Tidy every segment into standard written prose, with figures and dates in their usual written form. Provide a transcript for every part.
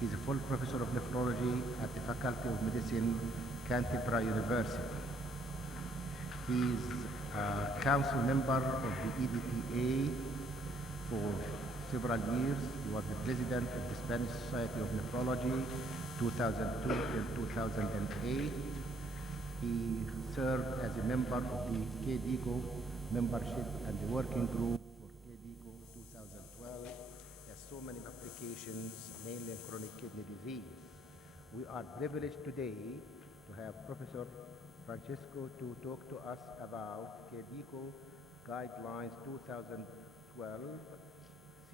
He's a full professor of nephrology at the Faculty of Medicine, Canterbury University. He's a council member of the EDTA for several years. He was the president of the Spanish Society of Nephrology, 2002 till 2008. He served as a member of the KDIGO membership and the working group for KDIGO 2012. Has so many applications, mainly in chronic kidney disease. We are privileged today to have Professor Francesco to talk to us about KDIGO Guidelines 2012,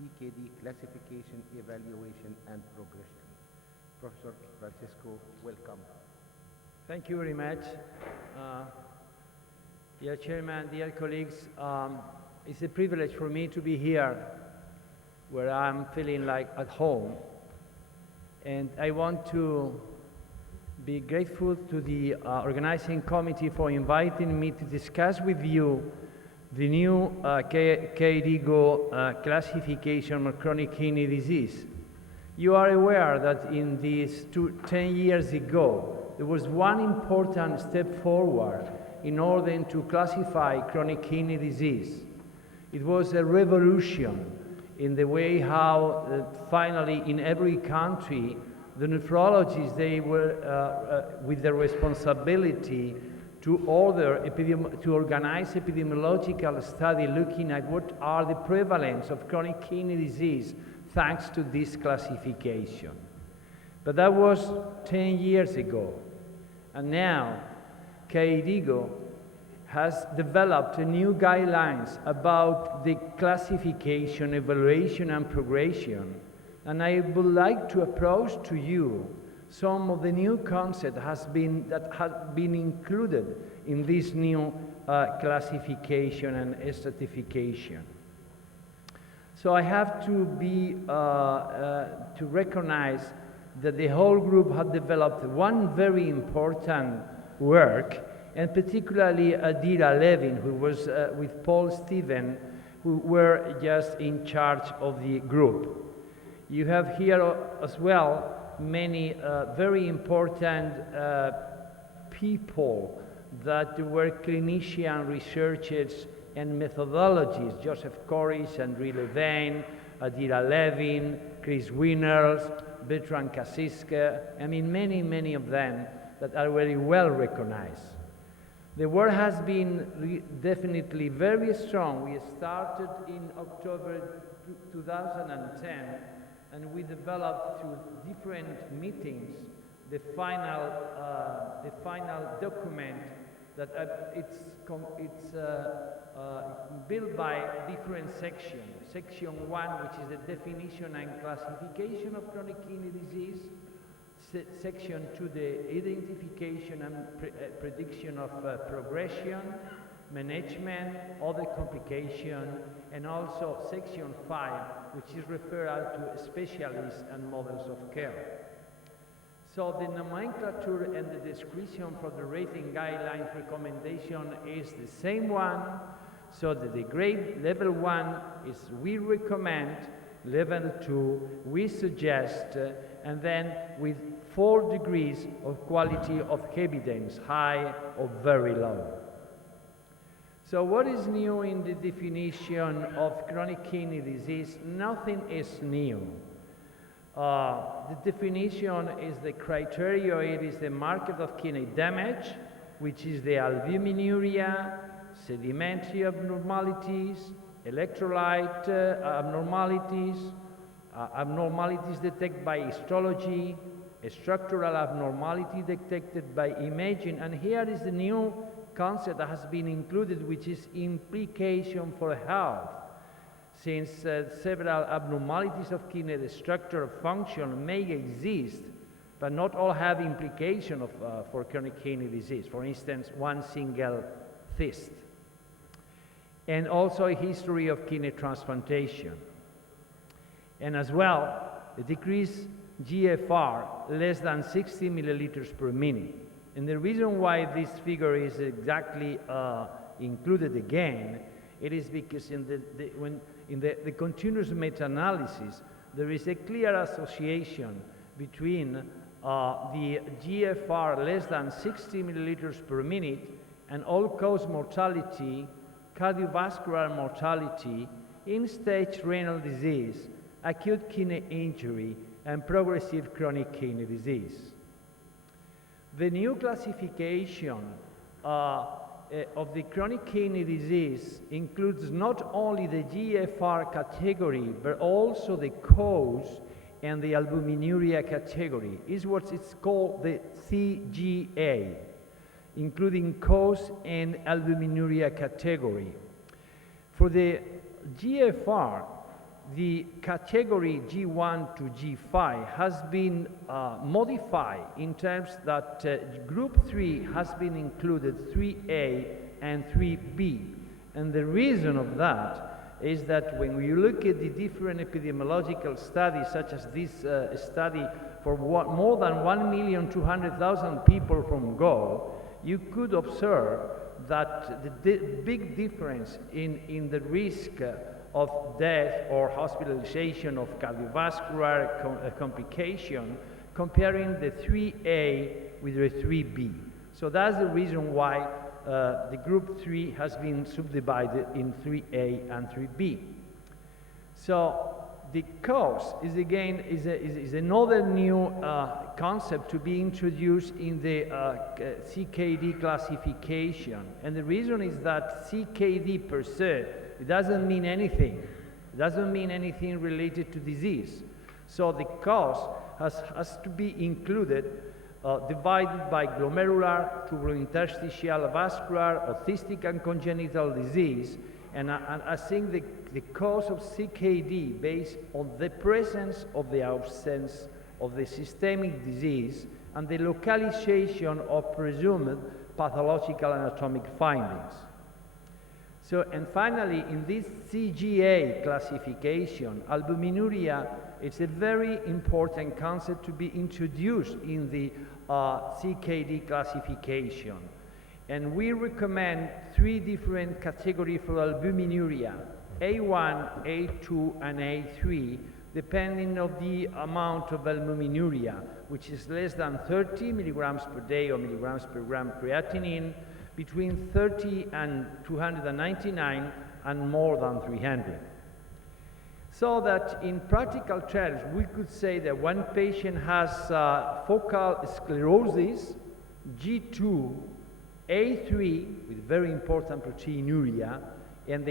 CKD classification, evaluation, and progression. Professor Francesco, welcome. Thank you very much. Dear Chairman, dear colleagues, it's a privilege for me to be here where I'm feeling like at home. And I want to be grateful to the organizing committee for inviting me to discuss with you the new KDIGO classification of chronic kidney disease. You are aware that in these 10 years ago, there was one important step forward in order to classify chronic kidney disease. It was a revolution in the way how finally in every country the nephrologists, they were with the responsibility to organize epidemiological study looking at what are the prevalence of chronic kidney disease thanks to this classification. But that was 10 years ago. And now, KDIGO has developed new guidelines about the classification, evaluation, and progression. And I would like to approach to you some of the new concepts that have been included in this new classification and stratification. So I have to recognize that the whole group had developed one very important work, and particularly Adira Levin, who was with Paul Stephen, who were just in charge of the group. You have here as well many very important people that were clinician researchers and methodologists: Joseph Corris, Andrew Levine, Adira Levin, Chris Winners, Bertrand Kasiska, I mean many of them that are very well recognized. The work has been definitely very strong. We started in October 2010, and we developed through different meetings the final document that it's built by different sections. Section 1, which is the definition and classification of chronic kidney disease. Section 2, the identification and prediction of progression, management, other complication, and also Section 5, which is referred out to specialists and models of care. So the nomenclature and the description for the rating guidelines recommendation is the same one. So that the grade level 1 is we recommend, level 2 we suggest, and then with 4 degrees of quality of evidence, high or very low. So what is new in the definition of chronic kidney disease? Nothing is new. The definition is the criteria, it is the marker of kidney damage, which is the albuminuria, sedimentary abnormalities, electrolyte abnormalities, abnormalities detected by histology, a structural abnormality detected by imaging, and here is the new concept that has been included, which is implication for health. Since several abnormalities of kidney, the structure of function may exist, but not all have implication for chronic kidney disease. For instance, one single cyst. And also a history of kidney transplantation. And as well, the decreased GFR less than 60 milliliters per minute. And the reason why this figure is exactly included again, it is because in the continuous meta-analysis, there is a clear association between the GFR less than 60 milliliters per minute and all-cause mortality, cardiovascular mortality, end-stage renal disease, acute kidney injury, and progressive chronic kidney disease. The new classification of the chronic kidney disease includes not only the GFR category, but also the cause and the albuminuria category. Is what it's called the CGA, including cause and albuminuria category. For the GFR, the category G1 to G5 has been modified in terms that group 3 has been included 3A and 3B. And the reason of that is that when you look at the different epidemiological studies, such as this study for more than 1,200,000 people from GO, you could observe that the big difference in the risk of death or hospitalization of cardiovascular complication comparing the 3A with the 3B. So that's the reason why the group 3 has been subdivided in 3A and 3B. So the cause is again is another new concept to be introduced in the CKD classification, and the reason is that CKD per se, it doesn't mean anything. It doesn't mean anything related to disease. So the cause has to be included, divided by glomerular, tubulointerstitial, vascular, autistic, and congenital disease. And I think the cause of CKD based on the presence of the absence of the systemic disease and the localization of presumed pathological anatomic findings. So, and finally, in this CGA classification, albuminuria is a very important concept to be introduced in the CKD classification. And we recommend 3 different categories for albuminuria, A1, A2, and A3, depending on the amount of albuminuria, which is less than 30 milligrams per day or milligrams per gram creatinine, between 30 and 299, and more than 300. So that in practical terms, we could say that one patient has focal sclerosis, G2, A3, with very important proteinuria, and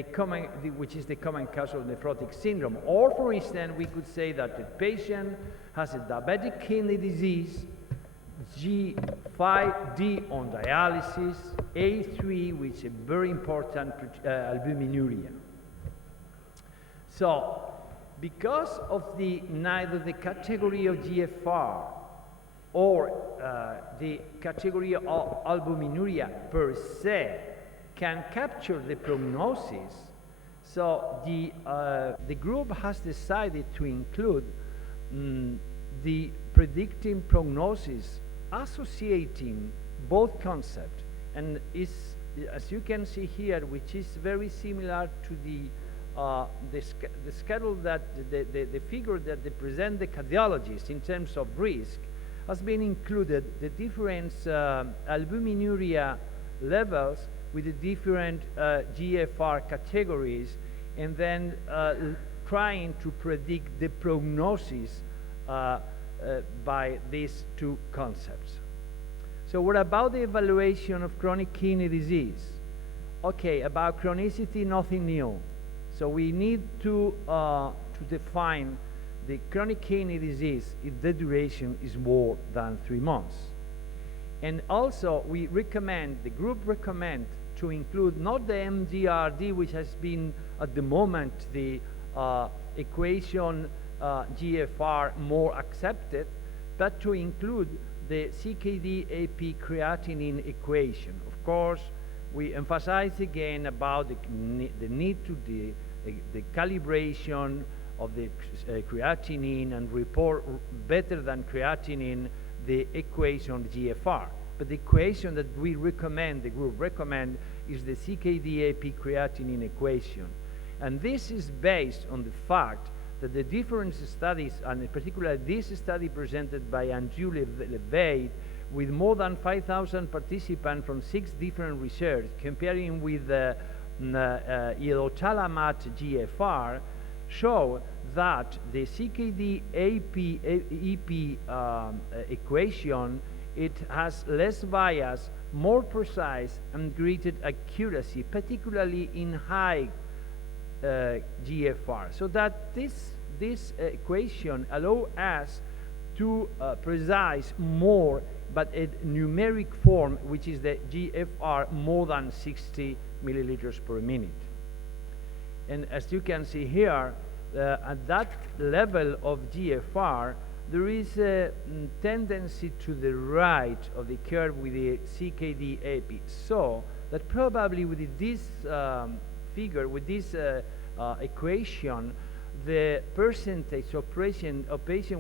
which is the common cause of nephrotic syndrome. Or, for instance, we could say that the patient has a diabetic kidney disease, G5D on dialysis, A3, which is a very important albuminuria. So, because of neither the category of GFR or the category of albuminuria per se can capture the prognosis, so the group has decided to include the predicting prognosis associating both concepts, and is, as you can see here, which is very similar to the schedule that the figure that they present the cardiologists in terms of risk, has been included the different albuminuria levels with the different GFR categories, and then trying to predict the prognosis by these 2 concepts. So what about the evaluation of chronic kidney disease? Okay, about chronicity, nothing new. So we need to define the chronic kidney disease if the duration is more than 3 months. And also the group recommend to include not the MDRD, which has been at the moment the equation GFR more accepted, but to include the CKD AP creatinine equation. Of course, we emphasize again about the need to the calibration of the creatinine and report better than creatinine the equation GFR. But the equation that we recommend, the group recommend, is the CKD AP creatinine equation. And this is based on the fact that the different studies, and in particular this study presented by Andrew Levade, with more than 5,000 participants from 6 different research, comparing with Ilotalamat GFR, show that the CKD EP equation, it has less bias, more precise, and greater accuracy, particularly in high GFR. So that this equation allows us to precise more, but a numeric form, which is the GFR more than 60 milliliters per minute. And as you can see here, at that level of GFR, there is a tendency to the right of the curve with the CKD AP. So that probably with this figure, with this equation, the percentage of patients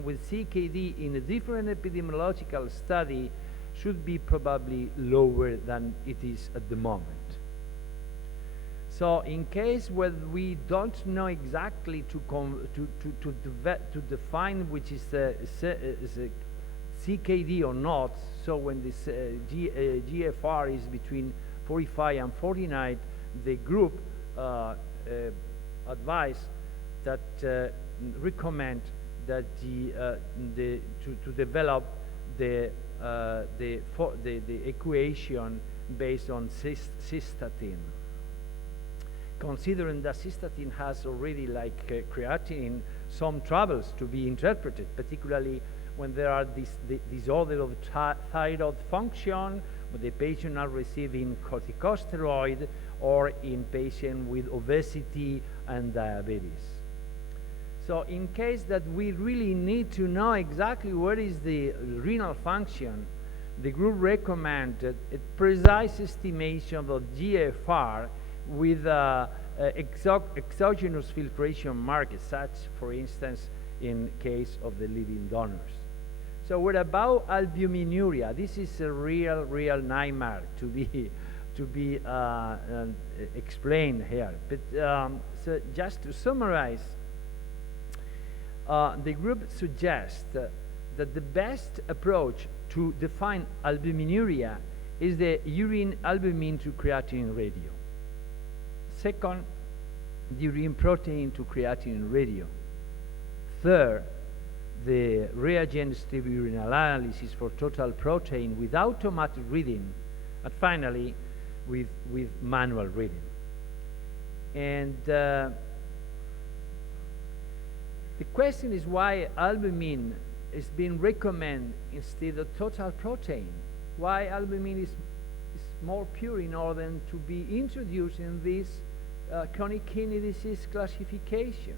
with CKD in a different epidemiological study should be probably lower than it is at the moment. So in case where we don't know exactly to define which is a CKD or not, so when this GFR is between 45 and 49, the group advise that recommend that to develop the equation based on cystatin. Considering that cystatin has already, like creatinine, some troubles to be interpreted, particularly when there are disorder of thyroid function, when the patient are receiving corticosteroid, or in patients with obesity and diabetes. So in case that we really need to know exactly what is the renal function, the group recommended a precise estimation of GFR with exogenous filtration markers, such, for instance, in case of the living donors. So what about albuminuria? This is a real nightmare to be explained here. But so just to summarize, the group suggests that the best approach to define albuminuria is the urine albumin to creatinine ratio. Second, the urine protein to creatinine ratio. Third, the reagent strip urine analysis for total protein with automatic reading. And finally, with manual reading. And the question is why albumin is being recommended instead of total protein. Why albumin is more pure in order to be introduced in this chronic kidney disease classification.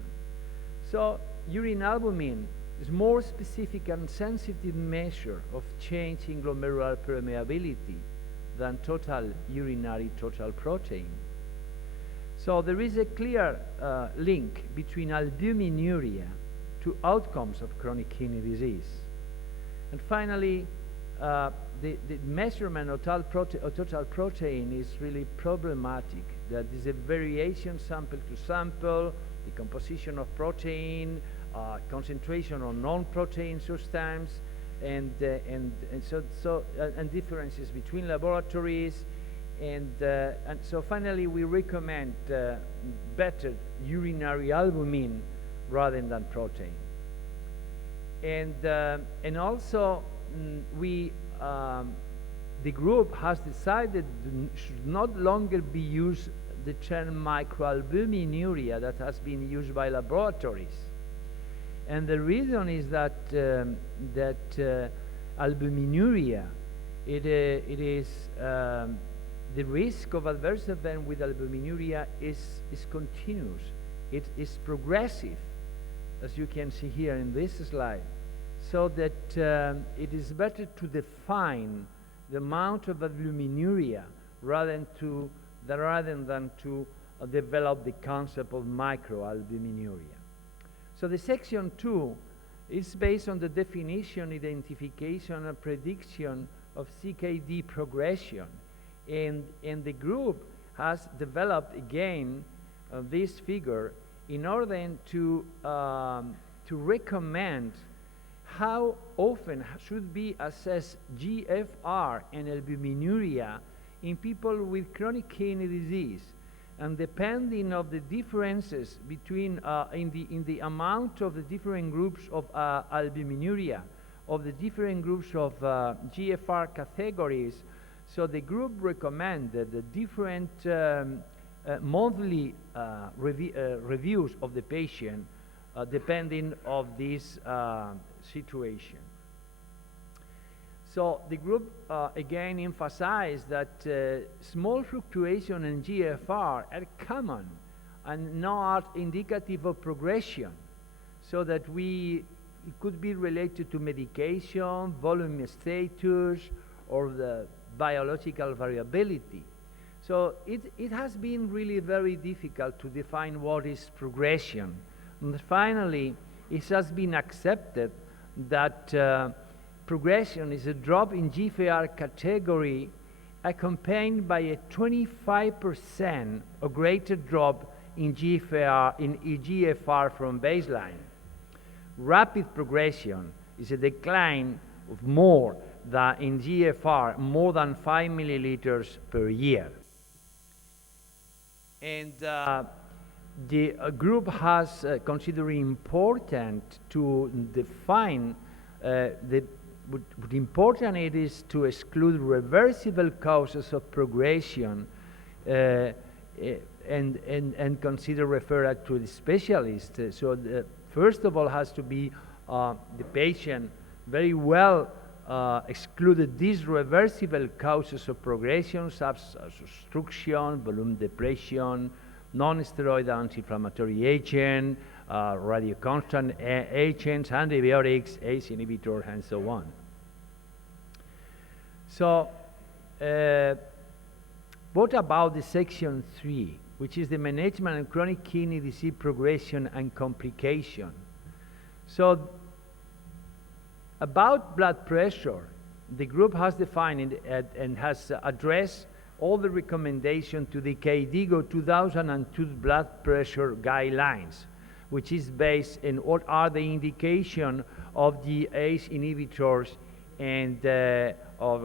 So urine albumin is more specific and sensitive measure of change in glomerular permeability than total urinary total protein. So there is a clear link between albuminuria to outcomes of chronic kidney disease. And finally, the measurement of total protein is really problematic. That is a variation sample to sample, the composition of protein, concentration on non-protein substance, and differences between laboratories, and so finally we recommend better urinary albumin rather than protein. And also the group has decided should not longer be used the term microalbuminuria that has been used by laboratories. And the reason is that albuminuria, it is the risk of adverse event with albuminuria is continuous. It is progressive, as you can see here in this slide. So that it is better to define the amount of albuminuria rather than to develop the concept of microalbuminuria. So the section 2 is based on the definition, identification, and prediction of CKD progression. And the group has developed again this figure in order to recommend how often should be assessed GFR and albuminuria in people with chronic kidney disease. And depending of the differences between in the amount of the different groups of albuminuria, of the different groups of GFR categories, so the group recommended the different monthly reviews of the patient depending of this situation. So the group again emphasized that small fluctuation in GFR are common and not indicative of progression, so that it could be related to medication, volume status, or the biological variability. So it has been really very difficult to define what is progression. And finally, it has been accepted that progression is a drop in GFR category accompanied by a 25% or greater drop in GFR from baseline. Rapid progression is a decline of more than in GFR, more than 5 milliliters per year. And the group has considered important to define what important it is to exclude reversible causes of progression and consider referral to the specialist. So first of all has to be the patient very well excluded these reversible causes of progression such as obstruction, volume depression, non-steroidal anti-inflammatory agent, radioconstant agents, antibiotics, ACE inhibitors, and so on. So, what about the section 3, which is the management of chronic kidney disease progression and complication? So, about blood pressure, the group has defined and has addressed all the recommendations to the KDIGO 2002 blood pressure guidelines, which is based on what are the indication of the ACE inhibitors and of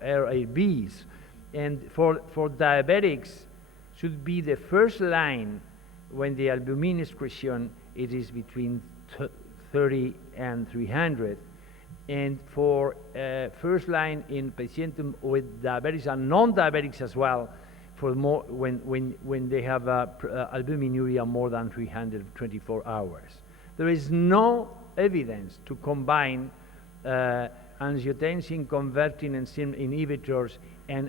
RABs. And for diabetics, should be the first line when the albumin excretion it is between 30 and 300. And for first line in patients with diabetes and non-diabetics as well, for more when they have albuminuria more than 324 hours. There is no evidence to combine angiotensin converting enzyme inhibitors and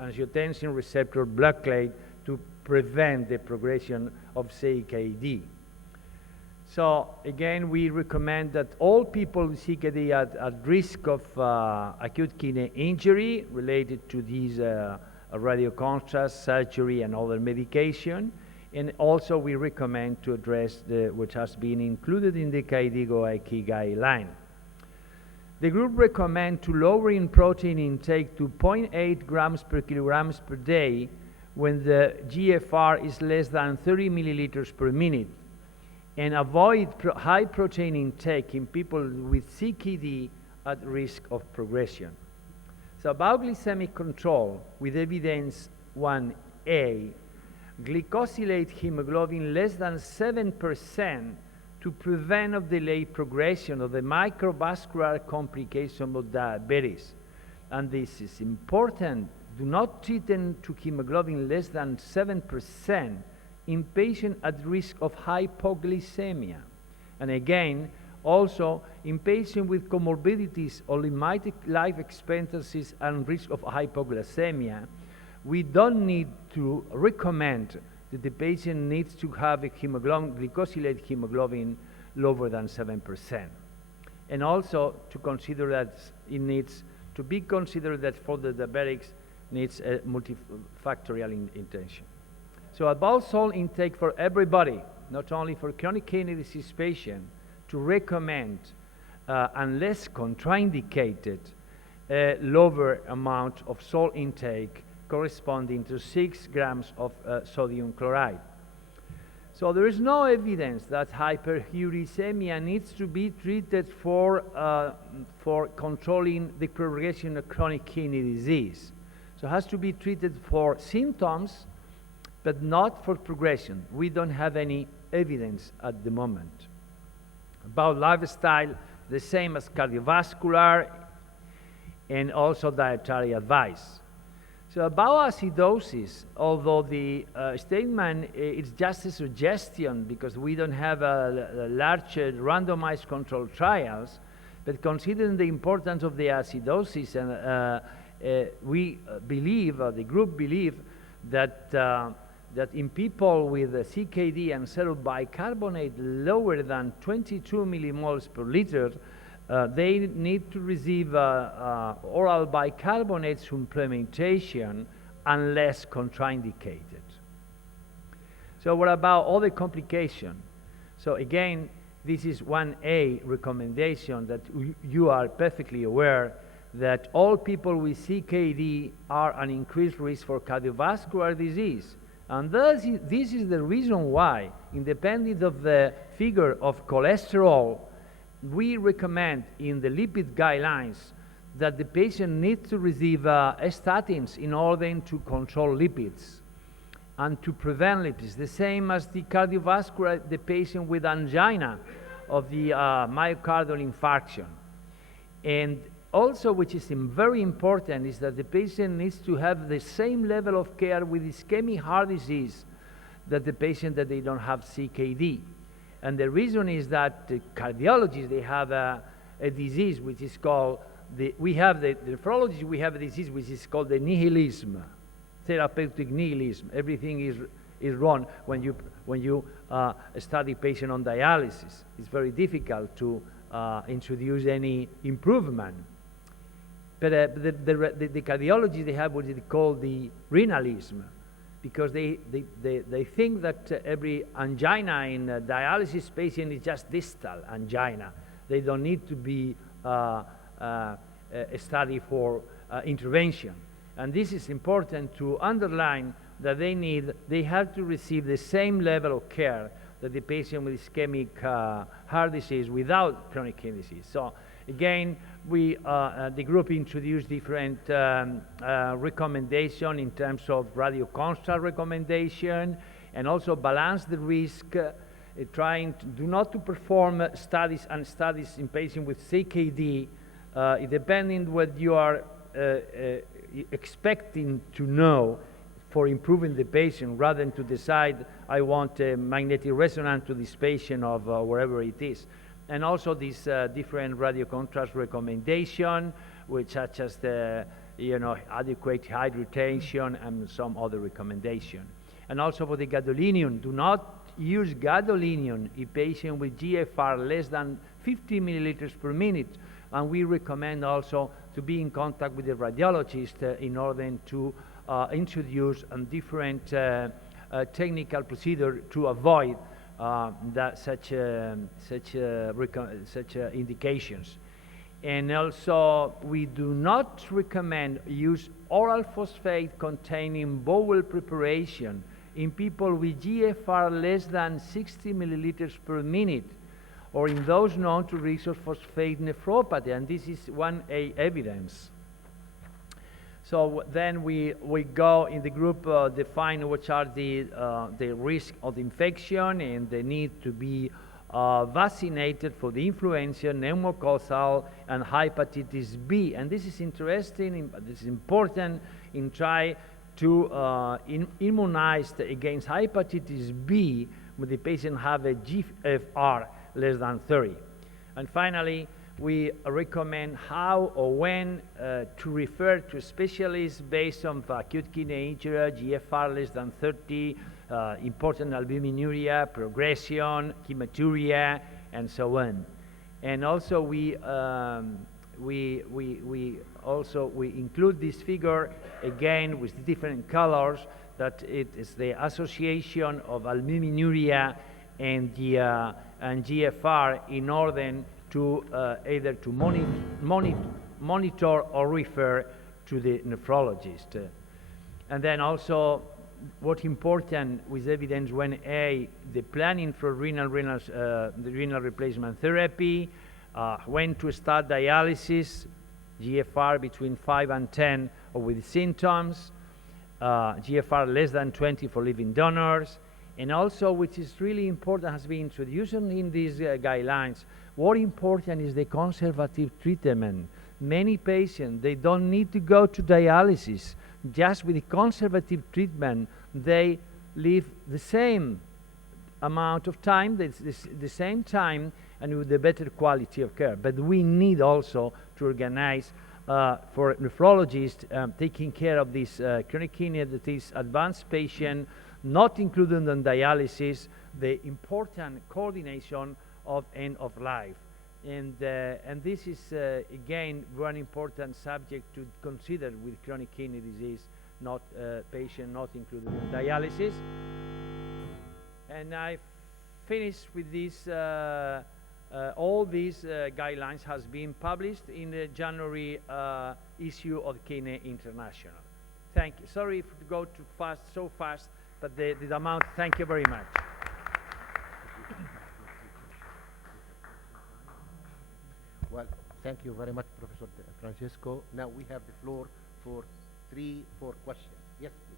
angiotensin receptor blockade to prevent the progression of CKD. So again, we recommend that all people with CKD at risk of acute kidney injury related to these radiocontrast, surgery, and other medication. And also we recommend to address which has been included in the KDIGO key guideline. The group recommend to lower in protein intake to 0.8 grams per kilograms per day when the GFR is less than 30 milliliters per minute, and avoid high protein intake in people with CKD at risk of progression. So about glycemic control, with evidence 1A, glycosylate hemoglobin less than 7% to prevent of delayed progression of the microvascular complication of diabetes. And this is important. Do not treat them to hemoglobin less than 7% in patients at risk of hypoglycemia. And again, also in patients with comorbidities or limited life expectancies and risk of hypoglycemia, we don't need to recommend that the patient needs to have a glycosylate hemoglobin lower than 7%. And also to consider that it needs to be considered that for the diabetics needs a multifactorial intention. So about salt intake for everybody, not only for chronic kidney disease patients, to recommend, unless contraindicated, a lower amount of salt intake corresponding to 6 grams of sodium chloride. So there is no evidence that hyperuricemia needs to be treated for controlling the progression of chronic kidney disease. So it has to be treated for symptoms, but not for progression. We don't have any evidence at the moment. About lifestyle, the same as cardiovascular and also dietary advice. So about acidosis, although the statement is just a suggestion because we don't have a large randomized controlled trials, but considering the importance of the acidosis, and we believe, the group believe, that that in people with CKD and serum bicarbonate lower than 22 millimoles per liter, they need to receive oral bicarbonate supplementation unless contraindicated. So what about other complications? So again, this is 1A recommendation that you are perfectly aware that all people with CKD are an increased risk for cardiovascular disease. And thus, this is the reason why, independent of the figure of cholesterol, we recommend in the lipid guidelines that the patient needs to receive statins in order to control lipids and to prevent lipids, the same as the cardiovascular, the patient with angina of the myocardial infarction. And also, which is very important, is that the patient needs to have the same level of care with ischemic heart disease that the patient that they don't have CKD. And the reason is that the cardiologists, they have a disease which is called, we have the nephrologists, we have a disease which is called the nihilism, therapeutic nihilism. Everything is wrong when you study patient on dialysis. It's very difficult to introduce any improvement. But the cardiologists, they have what they call the renalism, because they think that every angina in a dialysis patient is just distal angina. They don't need to be a study for intervention. And this is important to underline that they have to receive the same level of care that the patient with ischemic heart disease without chronic kidney disease. So again, the group introduced different recommendation in terms of radio-constant recommendation, and also balance the risk, trying to do not to perform studies in patients with CKD, depending what you are expecting to know for improving the patient, rather than to decide, I want a magnetic resonance to this patient of wherever it is. And also these different radiocontrast recommendation, which such as the adequate hydration and some other recommendation. And also for the gadolinium, do not use gadolinium in patient with GFR less than 50 milliliters per minute. And we recommend also to be in contact with the radiologist in order to introduce different technical procedure to avoid such indications. And also, we do not recommend use oral phosphate containing bowel preparation in people with GFR less than 60 milliliters per minute, or in those known to risk of phosphate nephropathy, and this is 1A evidence. So then we go in the group define which are the risk of infection and the need to be vaccinated for the influenza, pneumococcal, and hepatitis B. And this is interesting, this is important in try to immunize against hepatitis B when the patient have a GFR less than 30. And finally, we recommend how or when to refer to a specialist based on acute kidney injury, GFR less than 30, important albuminuria, progression, hematuria, and so on. And also we include this figure again with different colors, that it is the association of albuminuria and GFR in order to either to monitor or refer to the nephrologist. And then also, what's important with evidence when the planning for the renal replacement therapy, when to start dialysis, GFR between 5 and 10 or with symptoms, GFR less than 20 for living donors, and also, which is really important, has been introduced in these guidelines, what important is the conservative treatment. Many patients, they don't need to go to dialysis. Just with the conservative treatment, they live the same amount of time, the same time, and with a better quality of care. But we need also to organize for nephrologists taking care of this chronic kidney disease advanced patient, not included in dialysis, the important coordination of end of life. And this is, again, one important subject to consider with chronic kidney disease, not patient not included in dialysis. And I finished with this, all these guidelines has been published in the January issue of Kidney International. Thank you. Sorry to go too fast, so fast, but the amount, thank you very much. Well, thank you very much, Professor Francesco. Now we have the floor for 3-4 questions. Yes, please.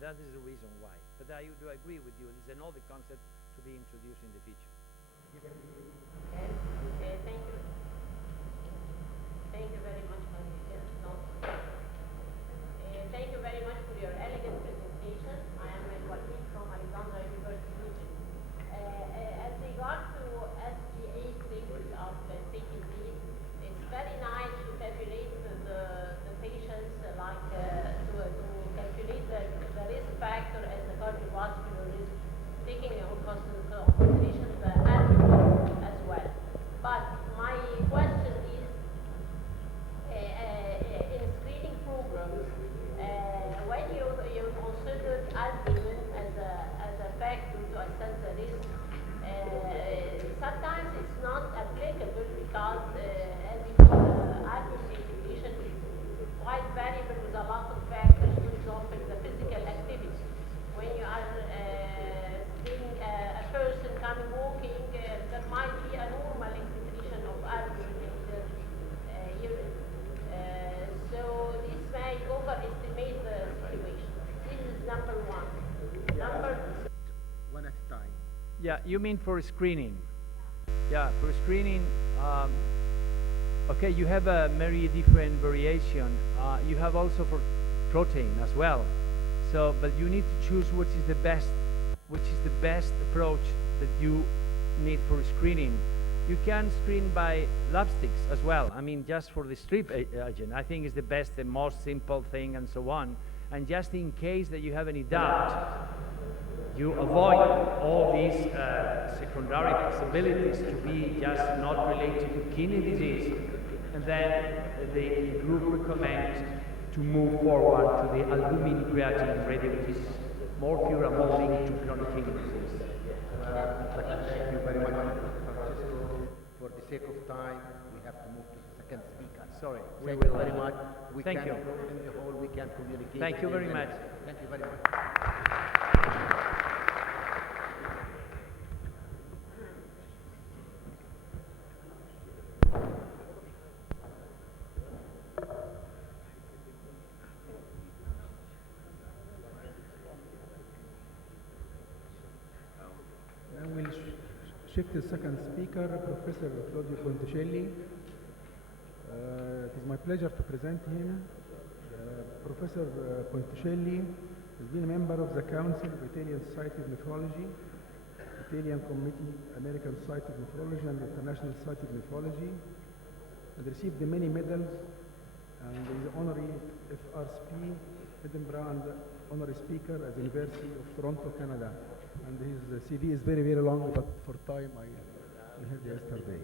That is the reason why. But I do agree with you. There's another concept to be introduced in the future. Thank you. Thank you very much for thank you very much for your elegant presentation. I am Walid from Alexandria University. As regards to SGA stages of taking leave, it's very nice to tabulate the patients to calculate the risk factor and the cardiovascular risk, taking into consideration the alcohol as well. But my question is, in screening programs, when you consider albumin as a factor to assess the risk, sometimes it's not applicable because as you know, albumin distribution is quite variable with a lot of factors. For example, the physical activity. When you are seeing a person coming walking, there might be a normal excretion of albumin in their urine. So this may overestimate the situation. This is number one. Number One at a time. Yeah, you mean for screening? Yeah, for screening, okay, you have a very different variation. You have also for protein as well. So, but you need to choose which is the best approach that you need for screening. You can screen by lab sticks as well. I mean, just for the strip agent, I think is the best and most simple thing, and so on. And just in case that you have any doubt, you avoid all these secondary possibilities to be just not related to kidney disease. And then the group recommends to move forward to the albumin creatine ratio, which is more pure and more linked to chronic kidney disease. Thank you very much, Francisco. For the sake of time, we have to move to the second speaker. Sorry, Thank you very much. We Thank can you. go in the hall, we can communicate. Thank you very much. Thank you very much. Now we'll shift to the second speaker, Professor Claudio Ponticelli. It is my pleasure to present him. Professor Ponticelli has been a member of the Council of Italian Society of Nephrology, Italian Committee, American Society of Nephrology, and International Society of Nephrology. and received many medals, and is honorary FRSP, Edinburgh, and honorary speaker at the University of Toronto, Canada. And his CV is very, very long, but for time I heard yesterday.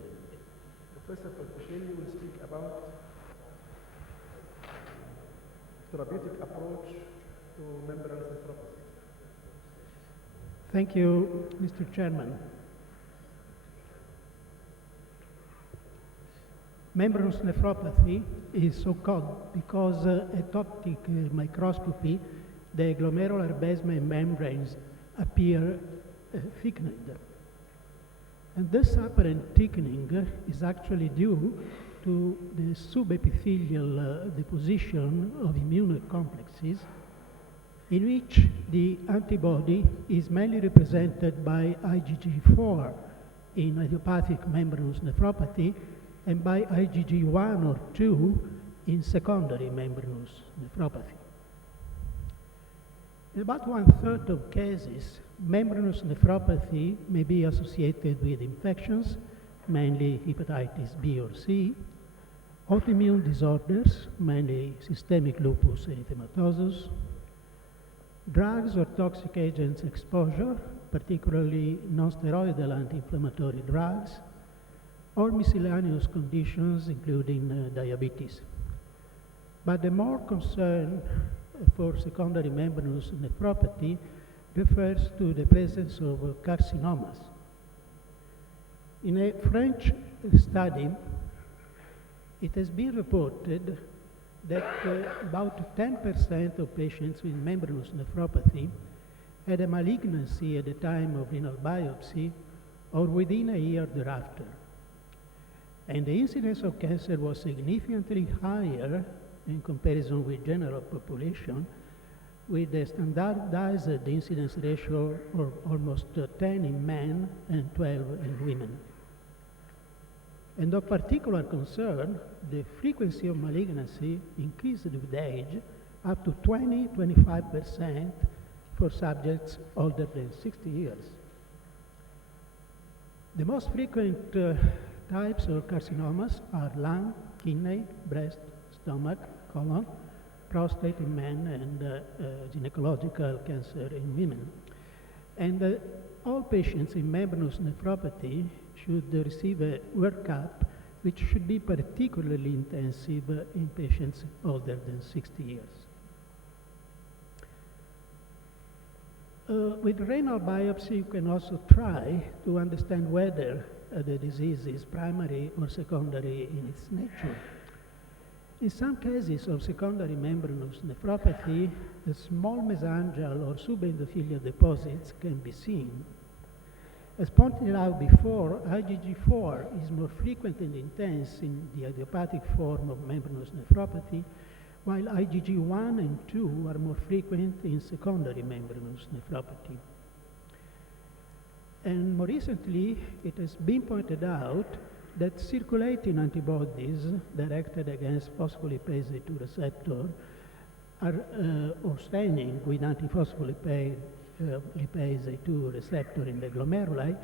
Professor Ponticelli will speak about therapeutic approach to membranous nephropathy. Thank you, Mr. Chairman. Membranous nephropathy is so called because at optic microscopy, the glomerular basement membranes appear thickened. And this apparent thickening is actually due to the subepithelial deposition of immunocomplexes, in which the antibody is mainly represented by IgG4 in idiopathic membranous nephropathy and by IgG1 or 2 in secondary membranous nephropathy. In about 1/3 of cases, membranous nephropathy may be associated with infections, mainly hepatitis B or C, autoimmune disorders, mainly systemic lupus erythematosus, drugs or toxic agents exposure, particularly non-steroidal anti-inflammatory drugs, or miscellaneous conditions including diabetes. But the more concern for secondary membranous nephropathy refers to the presence of carcinomas. In a French study, it has been reported that about 10% of patients with membranous nephropathy had a malignancy at the time of renal biopsy or within a year thereafter. And the incidence of cancer was significantly higher in comparison with general population, with a standardized incidence ratio of almost 10 in men and 12 in women. And of particular concern, the frequency of malignancy increased with age up to 20-25% for subjects older than 60 years. The most frequent types of carcinomas are lung, kidney, breast, stomach, colon, prostate in men, and gynecological cancer in women. And all patients in membranous nephropathy should receive a workup which should be particularly intensive in patients older than 60 years. With renal biopsy, you can also try to understand whether the disease is primary or secondary in its nature. In some cases of secondary membranous nephropathy, the small mesangial or subendothelial deposits can be seen. As pointed out before, IgG4 is more frequent and intense in the idiopathic form of membranous nephropathy, while IgG1 and 2 are more frequent in secondary membranous nephropathy. And more recently, it has been pointed out that circulating antibodies directed against phospholipase A2 receptor or staining with antiphospholipase A2 receptor in the glomeruli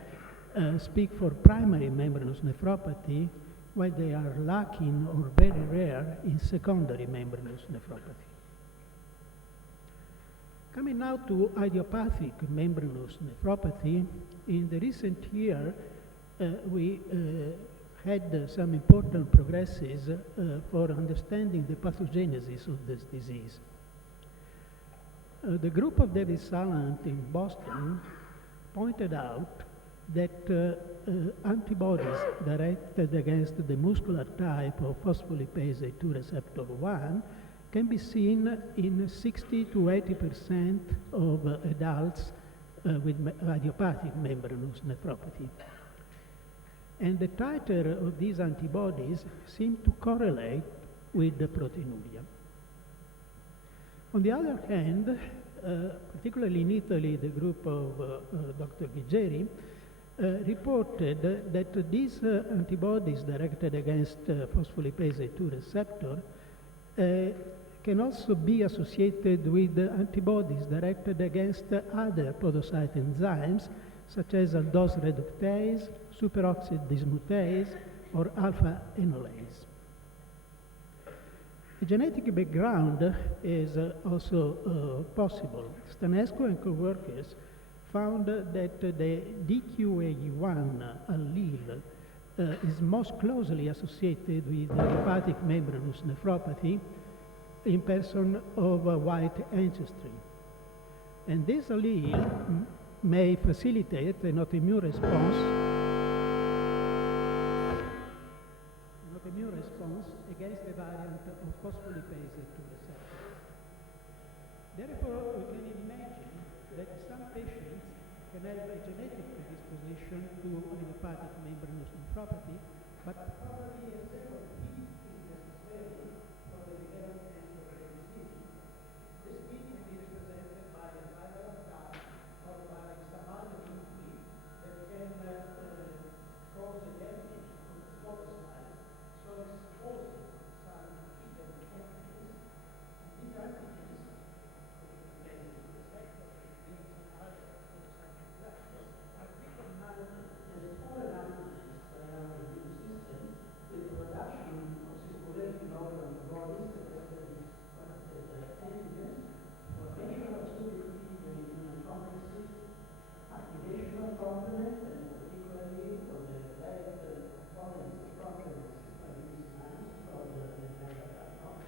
speak for primary membranous nephropathy, while they are lacking or very rare in secondary membranous nephropathy. Coming now to idiopathic membranous nephropathy, in the recent year, we had some important progresses for understanding the pathogenesis of this disease. The group of David Salant in Boston pointed out that antibodies directed against the muscular type of phospholipase A2 receptor 1 can be seen in 60 to 80% of adults with idiopathic membranous nephropathy. And the titer of these antibodies seem to correlate with the proteinuria. On the other hand, particularly in Italy, the group of Dr. Vigeri reported that these antibodies directed against phospholipase A2 receptor can also be associated with antibodies directed against other podocyte enzymes, such as aldose reductase, superoxide dismutase, or alpha enolase. A genetic background is also possible. Stanescu and co-workers found that the DQA1 allele is most closely associated with hepatic membranous nephropathy in person of white ancestry. And this allele may facilitate an autoimmune response against the variant of phospholipase 2 receptor. Therefore, we can imagine that some patients can have a genetic predisposition to hepatic membranous nephropathy, but probably a several hit is necessary for the development of the disease. This hit can be represented by a viral attack or by some other injury that can cause a damage to the focus line, so exposing some hidden antigens. And these antigens, are recognized as foreign antigens by our immune system with the production of circulating organ bodies as antigens, formation of subacute immune complexes, activation of complement, and particularly of the direct components of complement system lines of the platform,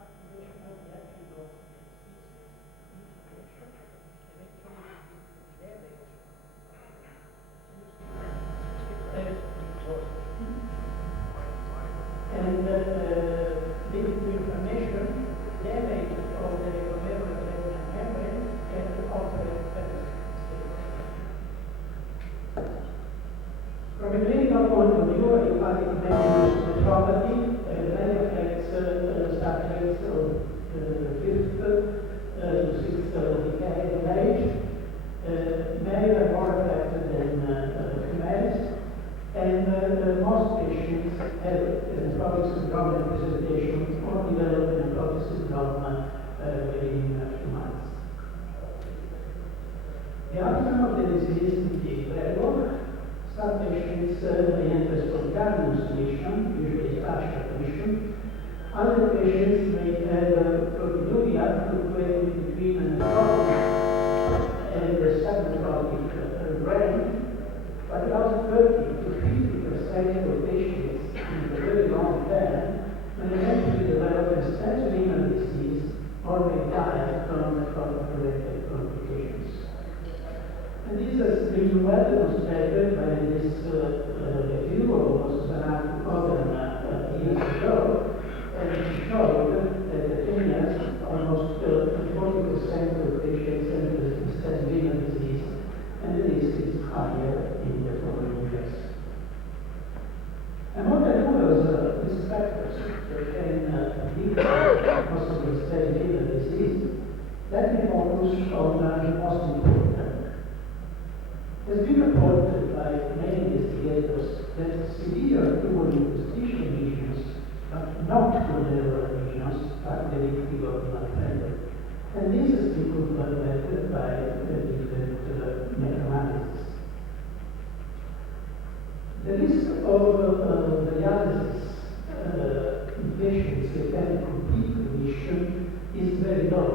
activation of the antidote inflammation, eventually damage. And due to inflammation, damage of the glomerular membrane can alter from a clinical point of view, hepatic membranous nephropathy really affects subjects of 5th to 6th decade of age. Males are more affected than females, and most patients have nephrotic syndrome representation or develop nephrotic syndrome within a few months. The outcome of the disease can be variable. Some patients may enter spontaneous remission, usually partial remission. Other patients may have proteinuria fluctuating between nephrotic and the subnephrotic range, but about 30 to 50% of patients in the very long term may eventually develop a stage renal disease or may die from nephrotic-related complications. And this has been well demonstrated by this review of Mansoura years ago, and it showed that at 10 years, almost 40% of patients enter stage renal disease, and the risk is higher in the following years. Among the risk factors that can lead to possible stage renal disease, let me focus on the most important. It has been reported by many investigators that severe tumor interstitial lesions, but not glomerular lesions, are predictive of renal failure. And this has been confirmed by different meta-analysis. The risk of dialysis in patients with complete remission is very low.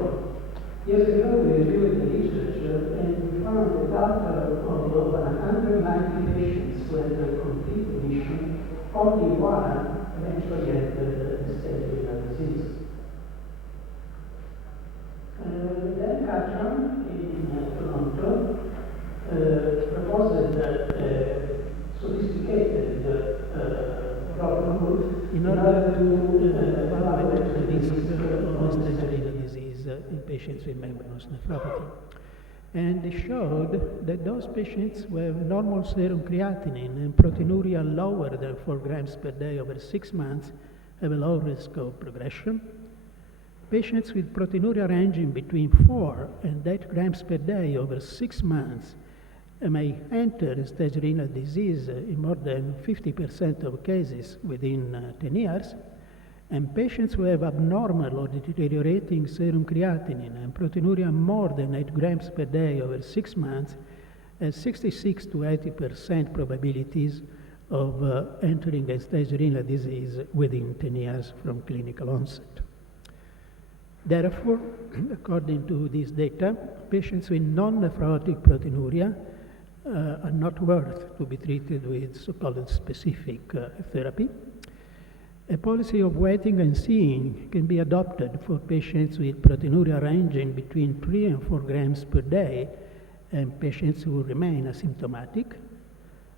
Years ago, we reviewed the literature and we found that out of 190 patients who had a complete remission, only one eventually had the stage renal disease. Then Catron in Toronto proposed sophisticated problem in order to evaluate the risk of stage renal disease in patients with membranous nephropathy. And they showed that those patients who have normal serum creatinine and proteinuria lower than 4 grams per day over 6 months have a low risk of progression. Patients with proteinuria ranging between 4 and 8 grams per day over 6 months may enter stage renal disease in more than 50% of cases within 10 years. And patients who have abnormal or deteriorating serum creatinine and proteinuria more than 8 grams per day over 6 months have 66 to 80% probabilities of entering end-stage renal disease within 10 years from clinical onset. Therefore, according to this data, patients with non-nephrotic proteinuria are not worth to be treated with so-called specific therapy. A policy of waiting and seeing can be adopted for patients with proteinuria ranging between 3 and 4 grams per day and patients who remain asymptomatic.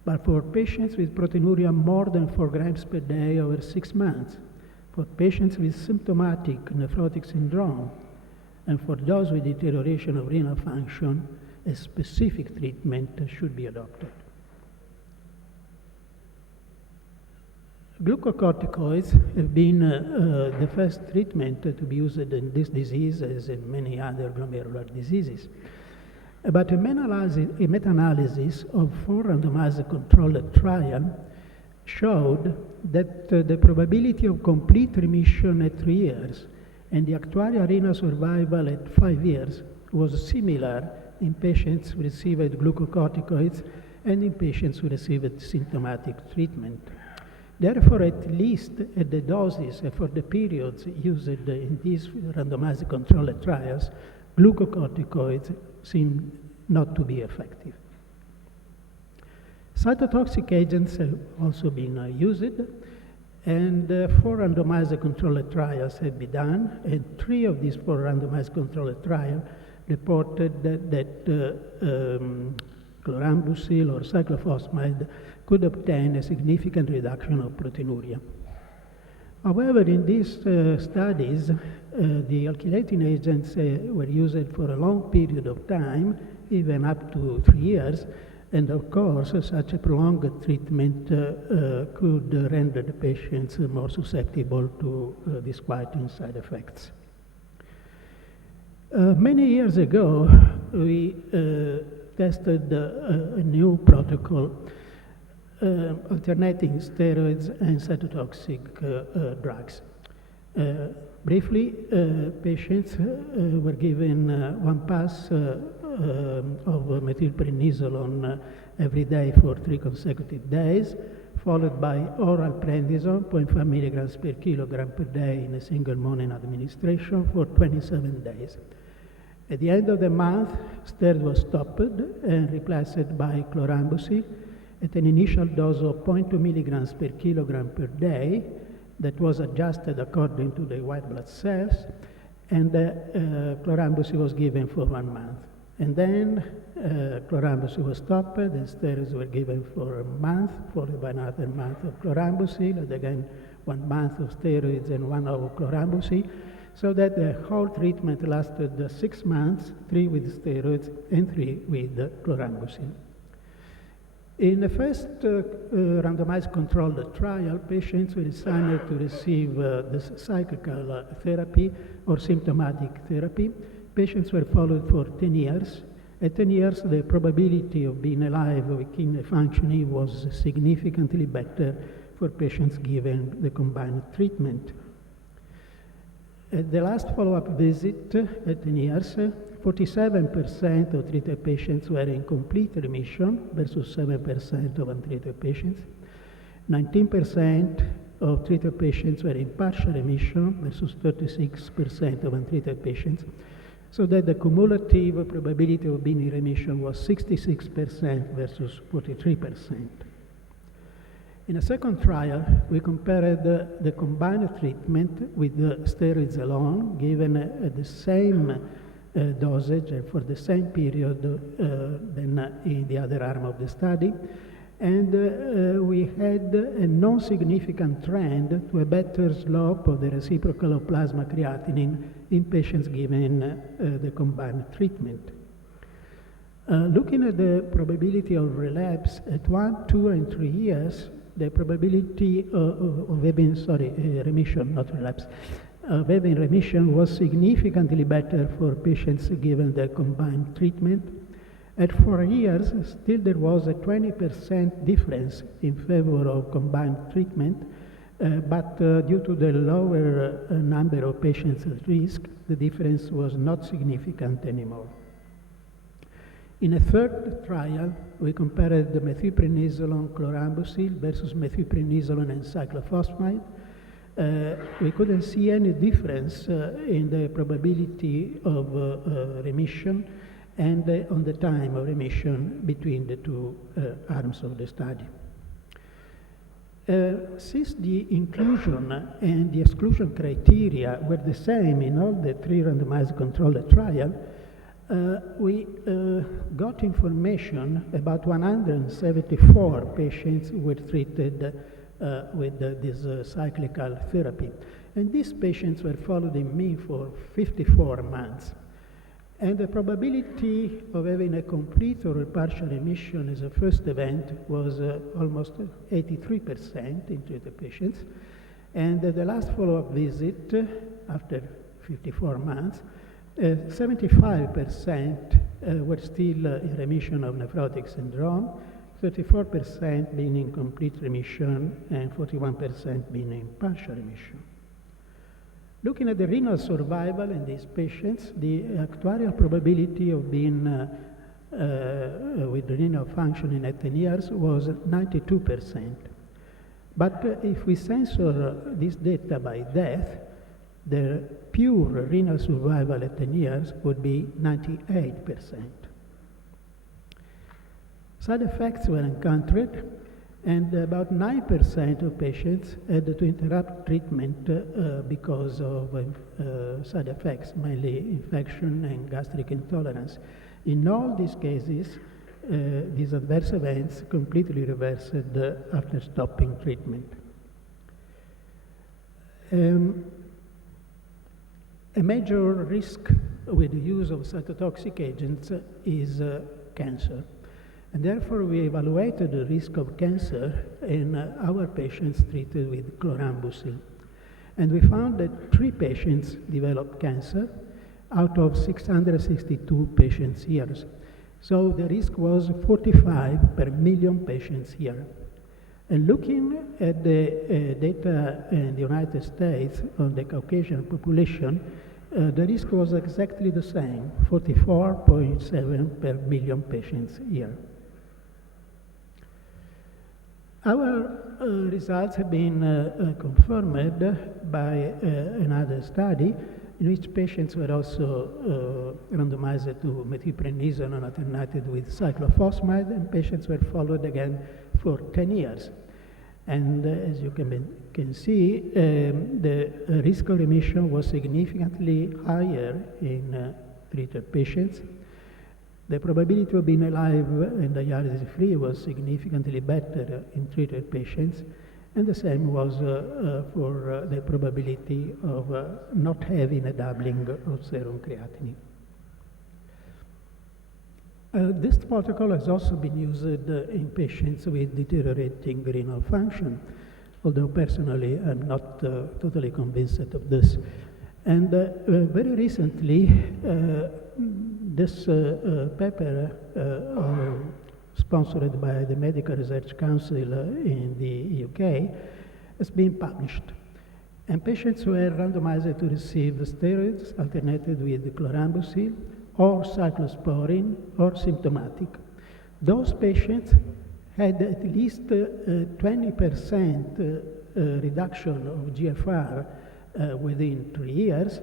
But for patients with proteinuria more than 4 grams per day over 6 months, for patients with symptomatic nephrotic syndrome, and for those with deterioration of renal function, a specific treatment should be adopted. Glucocorticoids have been the first treatment to be used in this disease as in many other glomerular diseases. But a meta-analysis of 4 randomized controlled trials showed that the probability of complete remission at 3 years and the actuarial renal survival at 5 years was similar in patients who received glucocorticoids and in patients who received symptomatic treatment. Therefore, at least at the doses for the periods used in these randomized controlled trials, glucocorticoids seem not to be effective. Cytotoxic agents have also been used, and 4 randomized controlled trials have been done, and 3 of these 4 randomized controlled trials reported that chlorambucil or cyclophosphamide could obtain a significant reduction of proteinuria. However, in these studies, the alkylating agents were used for a long period of time, even up to 3 years, and of course, such a prolonged treatment could render the patients more susceptible to disquieting side effects. Many years ago, we tested a new protocol alternating steroids and cytotoxic drugs. Briefly, patients were given 1 pass of methylprednisolone every day for 3 consecutive days, followed by oral prednisone, 0.5 milligrams per kilogram per day in a single morning administration for 27 days. At the end of the month, steroid was stopped and replaced by chlorambucil at an initial dose of 0.2 milligrams per kilogram per day that was adjusted according to the white blood cells, and chlorambucil was given for 1 month. And then chlorambucil was stopped, and steroids were given for a month, followed by another month of chlorambucil, and again 1 month of steroids and 1 hour of chlorambucil, so that the whole treatment lasted 6 months, 3 with steroids and 3 with chlorambucil. In the first randomized controlled trial, patients were assigned to receive the cyclical therapy or symptomatic therapy. Patients were followed for 10 years. At 10 years, the probability of being alive with kidney functioning was significantly better for patients given the combined treatment. At the last follow-up visit at 10 years, 47% of treated patients were in complete remission versus 7% of untreated patients. 19% of treated patients were in partial remission versus 36% of untreated patients, so that the cumulative probability of being in remission was 66% versus 43%. In a second trial, we compared the combined treatment with the steroids alone, given at the same dosage and for the same period than in the other arm of the study. And we had a non-significant trend to a better slope of the reciprocal of plasma creatinine in patients given the combined treatment. Looking at the probability of relapse at 1, 2, and 3 years, the probability of having, remission, not relapse, of having remission was significantly better for patients given the combined treatment. At 4 years, still there was a 20% difference in favor of combined treatment, but due to the lower number of patients at risk, the difference was not significant anymore. In a third trial, we compared the methylprednisolone chlorambucil versus methylprednisolone and cyclophosphamide. We couldn't see any difference in the probability of remission and on the time of remission between the two arms of the study. Since the inclusion and the exclusion criteria were the same in all the three randomized controlled trials, we got information about 174 patients who were treated with this cyclical therapy. And these patients were followed in me for 54 months. And the probability of having a complete or a partial remission as a first event was almost 83% in treated patients. And the last follow-up visit, after 54 months, 75% were still in remission of nephrotic syndrome, 34% being in complete remission, and 41% being in partial remission. Looking at the renal survival in these patients, the actuarial probability of being with renal functioning at 10 years was 92%. But if we censor this data by death, the pure renal survival at 10 years would be 98%. Side effects were encountered, and about 9% of patients had to interrupt treatment because of side effects, mainly infection and gastric intolerance. In all these cases, these adverse events completely reversed after stopping treatment. A major risk with the use of cytotoxic agents is cancer. And therefore, we evaluated the risk of cancer in our patients treated with chlorambucil. And we found that 3 patients developed cancer out of 662 patients years. So the risk was 45 per million patients year. And looking at the data in the United States on the Caucasian population, the risk was exactly the same, 44.7 per million patients year. Our results have been confirmed by another study in which patients were also randomized to methylprednisolone alternated with cyclophosphamide, and patients were followed again for 10 years. And as you can see, the risk of remission was significantly higher in treated patients. The probability of being alive and dialysis-free was significantly better in treated patients, and the same was for the probability of not having a doubling of serum creatinine. This protocol has also been used in patients with deteriorating renal function, although personally I'm not totally convinced of this. And very recently, this paper sponsored by the Medical Research Council in the UK has been published. And patients were randomized to receive steroids alternated with chlorambucil or cyclosporine or symptomatic. Those patients had at least 20% reduction of GFR within 3 years,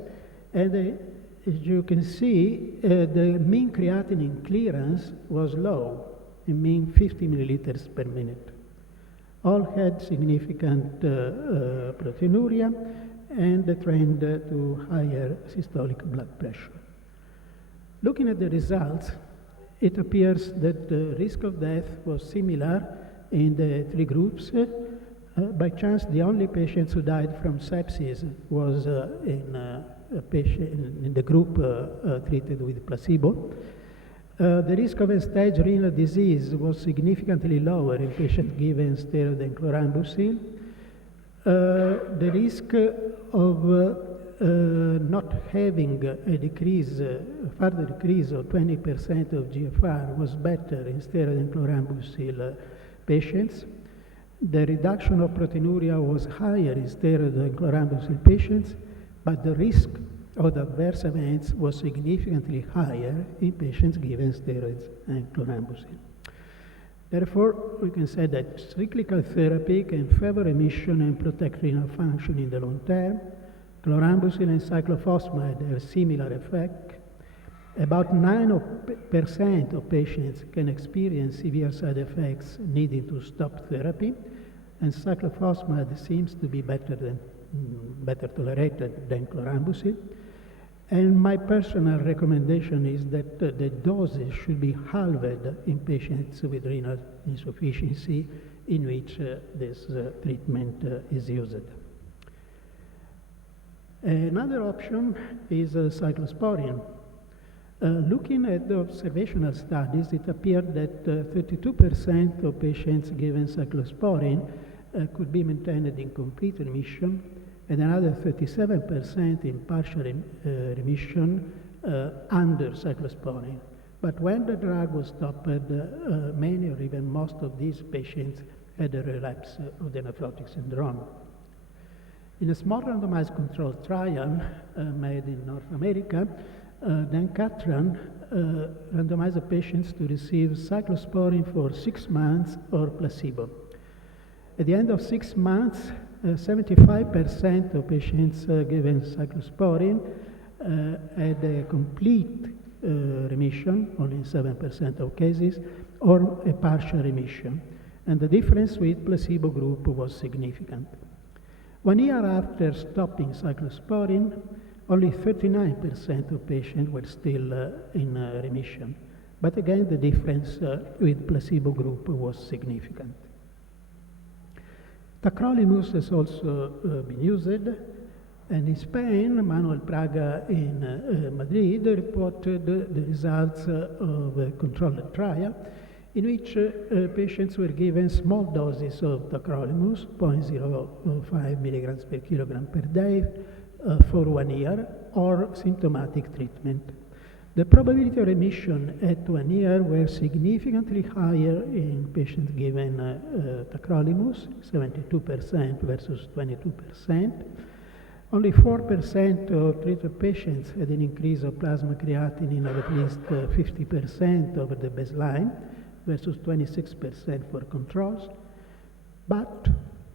and as you can see, the mean creatinine clearance was low, a mean 50 milliliters per minute. All had significant proteinuria and a trend to higher systolic blood pressure. Looking at the results, it appears that the risk of death was similar in the 3 groups. By chance, the only patients who died from sepsis was in the group treated with placebo. The risk of end-stage renal disease was significantly lower in patients given steroid and chlorambucil. The risk of not having a further decrease of 20% of GFR was better in steroid and chlorambucil patients. The reduction of proteinuria was higher in steroid and chlorambucil patients, but the risk of the adverse events was significantly higher in patients given steroids and chlorambucil. Therefore, we can say that cyclical therapy can favor remission and protect renal function in the long term. Chlorambucil and cyclophosphamide have similar effect. About 9% of patients can experience severe side effects needing to stop therapy, and cyclophosphamide seems to be better tolerated than chlorambucil. And my personal recommendation is that the doses should be halved in patients with renal insufficiency in which this treatment is used. Another option is cyclosporine. Looking at the observational studies, it appeared that 32% of patients given cyclosporine could be maintained in complete remission, and another 37% in partial remission under cyclosporine. But when the drug was stopped, many or even most of these patients had a relapse of the nephrotic syndrome. In a small randomized controlled trial made in North America, Catran randomized the patients to receive cyclosporine for 6 months or placebo. At the end of 6 months, 75% of patients given cyclosporine had a complete remission, only in 7% of cases, or a partial remission. And the difference with placebo group was significant. 1 year after stopping cyclosporine, only 39% of patients were still in remission. But again, the difference with placebo group was significant. Tacrolimus has also been used, and in Spain, Manuel Praga in Madrid reported the results of a controlled trial in which patients were given small doses of tacrolimus, 0.05 milligrams per kilogram per day, for 1 year, or symptomatic treatment. The probability of remission at 1 year were significantly higher in patients given tacrolimus, 72% versus 22%. Only 4% of treated patients had an increase of plasma creatinine of at least 50% over the baseline versus 26% for controls. But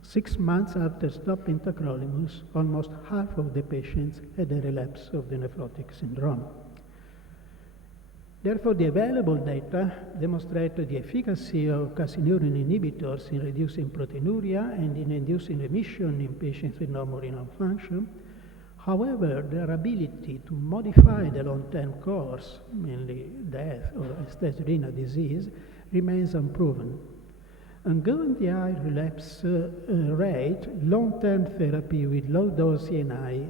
6 months after stopping tacrolimus, almost half of the patients had a relapse of the nephrotic syndrome. Therefore, the available data demonstrate the efficacy of calcineurin inhibitors in reducing proteinuria and in inducing remission in patients with normal renal function. However, their ability to modify the long-term course, mainly death or end-stage renal disease, remains unproven. And given the high relapse rate, long-term therapy with low-dose CNI